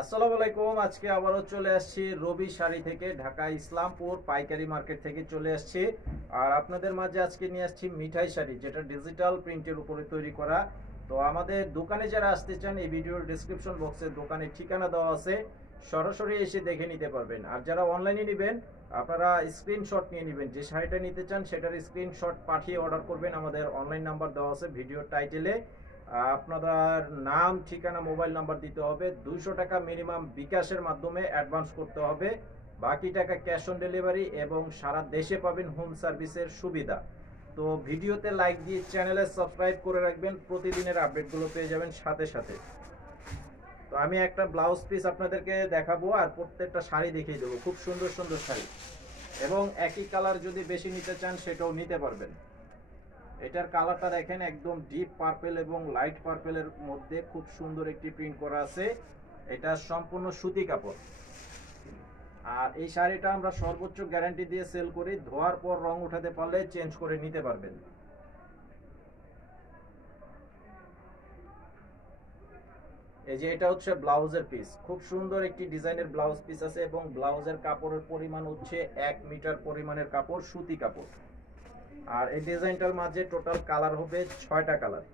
আসসালামু আলাইকুম। আজকে আবারও চলে আসছি রবি শাড়ি থেকে, ঢাকা ইসলামপুর পাইকারি মার্কেট থেকে চলে আসছি। আর আপনাদের মাঝে আজকে নিয়ে আসছি মিঠাই শাড়ি, যেটা ডিজিটাল প্রিন্টের উপরে তৈরি করা। তো আমাদের দোকানে যারা আসতে চান, এই ভিডিওর ডেসক্রিপশন বক্সে দোকানের ঠিকানা দেওয়া আছে, সরাসরি এসে দেখে নিতে পারবেন। আর যারা অনলাইনে নেবেন, আপনারা স্ক্রিনশট নিয়ে নেবেন, যে শাড়িটা নিতে চান সেটার স্ক্রিনশট পাঠিয়ে অর্ডার করবেন। আমাদের অনলাইন নাম্বার দেওয়া আছে ভিডিওর টাইটেলে। আপনাদের নাম, ঠিকানা, মোবাইল নাম্বার দিতে হবে। 200 টাকা মিনিমাম বিকাশের মাধ্যমে অ্যাডভান্স করতে হবে, বাকি টাকা ক্যাশ অন ডেলিভারি, এবং সারা দেশে পাবেন হোম সার্ভিসের সুবিধা। তো ভিডিওতে লাইক দিয়ে চ্যানেলে সাবস্ক্রাইব করে রাখবেন, প্রতিদিনের আপডেটগুলো পেয়ে যাবেন সাথে সাথে। তো আমি একটা ব্লাউজ পিস আপনাদেরকে দেখাবো, আর প্রত্যেকটা শাড়ি দেখিয়ে দেবো। খুব সুন্দর সুন্দর শাড়ি, এবং একই কালার যদি বেশি নিতে চান সেটাও নিতে পারবেন। এটার কালারটা দেখেন, একদম ডিপ পার্পেল এবং লাইট পার্পেলের মধ্যে খুব সুন্দর একটি প্রিন্ট করা আছে। এটা সম্পূর্ণ সুতি কাপড়। আর এই শাড়িটা আমরা সর্বোচ্চ গ্যারান্টি দিয়ে সেল করি, ধোয়ার পর রং উঠাতে পারলে চেঞ্জ করে নিতে পারবেন। এই যে এটা হচ্ছে ব্লাউজের পিস, খুব সুন্দর একটি ডিজাইনের ব্লাউজ পিস আছে, এবং ব্লাউজের কাপড়ের পরিমাণ হচ্ছে 1 মিটার পরিমাণের কাপড়, সুতি কাপড়। আর এই ডিজাইনটার মাঝে টোটাল কালার হবে 6টা কালার।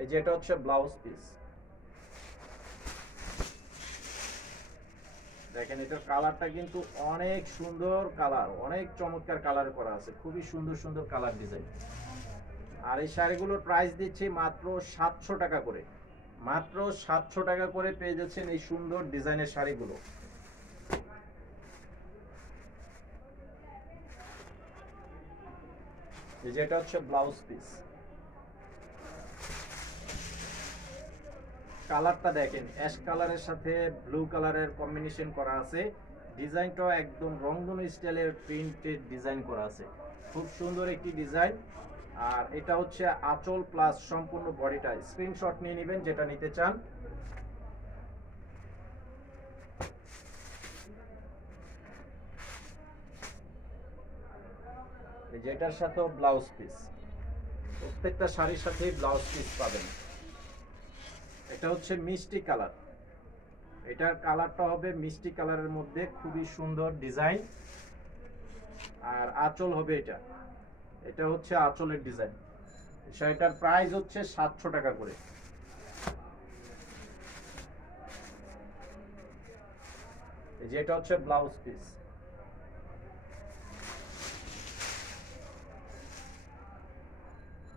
এই যে এটা হচ্ছে ব্লাউজ পিস, দেখেন এটার কালারটা কিন্তু অনেক সুন্দর কালার, অনেক চমৎকার কালার করা আছে, খুবই সুন্দর সুন্দর কালার ডিজাইন। আর এই শাড়িগুলোর প্রাইস দিচ্ছি মাত্র 700 টাকা করে। মাত্র 700 টাকা করে পেয়ে যাচ্ছেন এই সুন্দর ডিজাইনের শাড়িগুলো। এই যে এটা হচ্ছে ব্লাউজ পিস, কালারটা দেখেন, অ্যাশ কালারের সাথে ব্লু কালারের কম্বিনেশন করা আছে। ডিজাইনটাও একদম রংধনু স্টাইলের প্রিন্টেড ডিজাইন করা আছে, খুব সুন্দর একটি ডিজাইন। আর এটা হচ্ছে আঁচল প্লাস সম্পূর্ণ বডিটা। স্ক্রিনশট নিয়ে নেবেন যেটা নিতে চান। যেটার সাথেও ব্লাউজ পিস, প্রত্যেকটা শাড়ির সাথে ব্লাউজ পিস পাবেন। এটা হচ্ছে মিষ্টি কালার, এটার কালারটা হবে মিষ্টি কালারের মধ্যে, খুবই সুন্দর ডিজাইন। আর আঁচল হবে এটা, এটা হচ্ছে আঁচলের ডিজাইন। শাড়িটার প্রাইস হচ্ছে 700 টাকা করে। যেটা হচ্ছে ব্লাউজ পিস,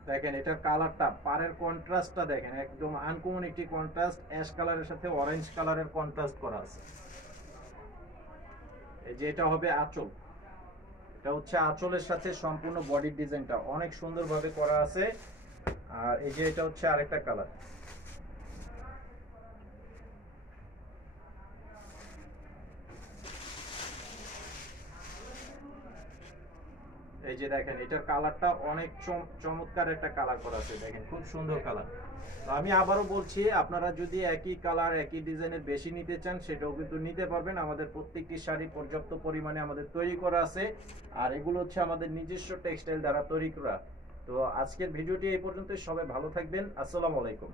দেখেন এটার কালারটা, পাড়ের কন্ট্রাস্টটা দেখেন, একদম আনকমন একটি কন্ট্রাস্ট, অ্যাশ কালারের সাথে অরেঞ্জ কালারের কন্ট্রাস্ট করা আছে। এই যে এটা হবে আঁচল, এটা হচ্ছে আঁচলের সাথে সম্পূর্ণ বডির ডিজাইনটা অনেক সুন্দরভাবে করা আছে। আর এই যে এটা হচ্ছে আরেকটা কালার। এই যে দেখেন এটার কালারটা অনেক চমৎকার একটা কালার করা আছে, দেখেন খুব সুন্দর কালার। তো আমি আবারও বলছি, আপনারা যদি একই কালার একই ডিজাইনের বেশি নিতে চান সেটাও কিন্তু নিতে পারবেন। আমাদের প্রত্যেকটি শাড়ি পর্যাপ্ত পরিমাণে আমাদের তৈরি করা আছে, আর এগুলো হচ্ছে আমাদের নিজস্ব টেক্সটাইল দ্বারা তৈরি করা। তো আজকের ভিডিওটি এই পর্যন্ত, সবাই ভালো থাকবেন। আসসালামু আলাইকুম।